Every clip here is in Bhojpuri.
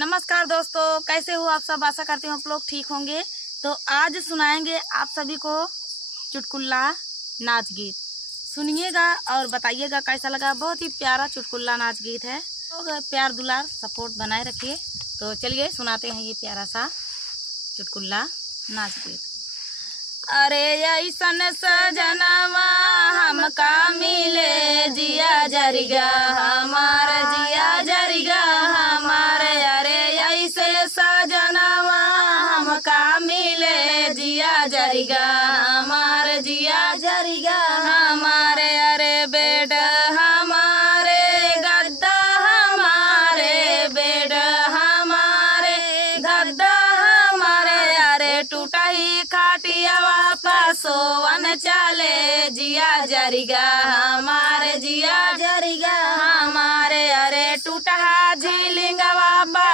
नमस्कार दोस्तों, कैसे हो आप सब। आशा करती हूँ आप लोग ठीक होंगे। तो आज सुनाएंगे आप सभी को चुटकुला नाच गीत। सुनिएगा और बताइएगा कैसा लगा। बहुत ही प्यारा चुटकुला नाच गीत है। तो प्यार दुलार सपोर्ट बनाए रखिए। तो चलिए सुनाते हैं ये प्यारा सा चुटकुला नाच गीत। अरे ऐसन सजनवा हमका मिले, जिया जरिगा हमार, जिया जरिगा हमार। अरे ऐसे सजनवा हमका मिले, जिया जरिगा हमार, जिया जरिगा हमारे। अरे बेड हमारे, गद्दा हमारे, बेड हमारे, गद्दा हमारे। अरे टूटा ही खाटिया सोवन चले, जिया जरिगा हमारे, जिया जरिगा हमारे। अरे टूटा झिलिंगवा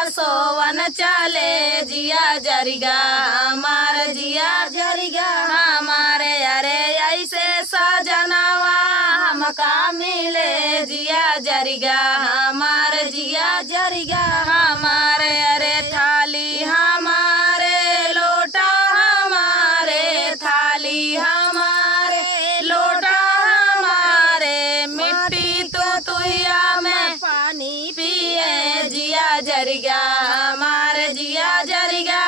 सोवन चले, जिया जरिगा हमारे, जिया जरिगा हमारे। अरे ऐसे सजनवा हमका मिले, जिया जरिगा हमारे, जिया जरिगा हमारे। अरे थाली हमारे, लोटा हमारे, थाली हमारे, लोटा हमारे। मिट्टी तो तुहिया में पानी पिए, जिया जरिगा हमारे, जिया जरिगा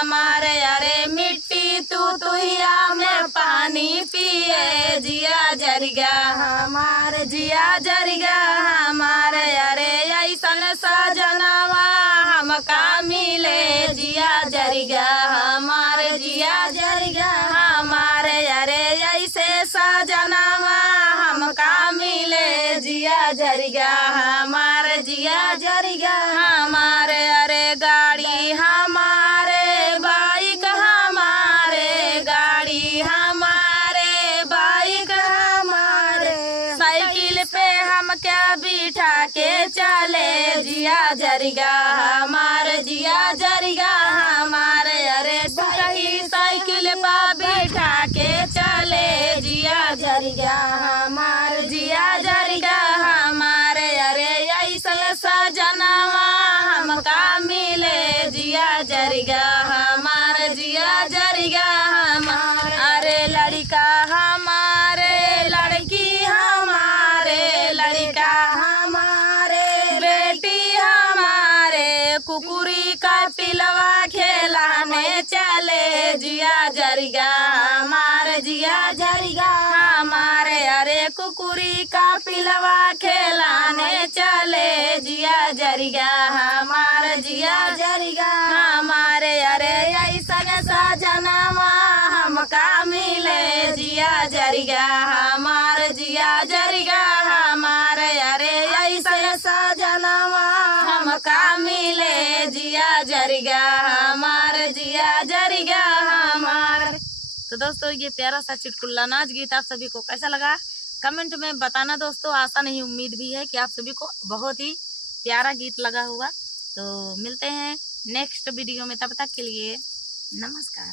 हमारे। अरे मिट्टी तो तुहिया में पानी पिए, जिया जरिगा हमारे, जिया जरिगा हमारे। अरे ऐसन सजनवा हमका मिले, जिया जरिगा हमारे, जिया जरिगा हमारे। अरे ऐसे सजनवा हमका मिले, जिया जरिगा हमारे, जिया जरिगा हमारे। अरे गाड़ी हमारे, बाइक हमारे, गाड़ी हमारे, बाइक हमारे। साइकिल पे हम क्या बिठा के चले, जिया जरिगा हमारे, जिया जरिगा हमारे। अरे टूटी साइकिल पर बिठा के चले, जिया जरिगा हमारे, जिया जरिगा हमारे। अरे ऐसा सजनवा हमका मिले, जिया जरिगा हमारे, जिया जरिगा हमारे। अरे लड़का हमारे, लड़की हमारे, लड़का हमारे, बेटी हमारे। कुकुरी का पिलवा खेलाने चले, जिया जरिगा हमारे, जिया जरिगा हमारे। अरे कुकुरी का पिलवा खेलाने चले, जिया जरिगा हमारे, जिया जरिगा हमारे। अरे ऐसन सजनवा हमका मिले, जिया जरिगा हमारे, जिया जरिगा हमारे। अरे ऐसन सजनवा हमका मिले, जिया जरिगा हमारे, जिया जरिगा हमारे। तो दोस्तों ये प्यारा सा चुटकुला नाच गीत आप सभी को कैसा लगा कमेंट में बताना दोस्तों। आशा नहीं उम्मीद भी है कि आप सभी को बहुत ही प्यारा गीत लगा होगा। तो मिलते हैं नेक्स्ट वीडियो में, तब तक के लिए नमस्कार।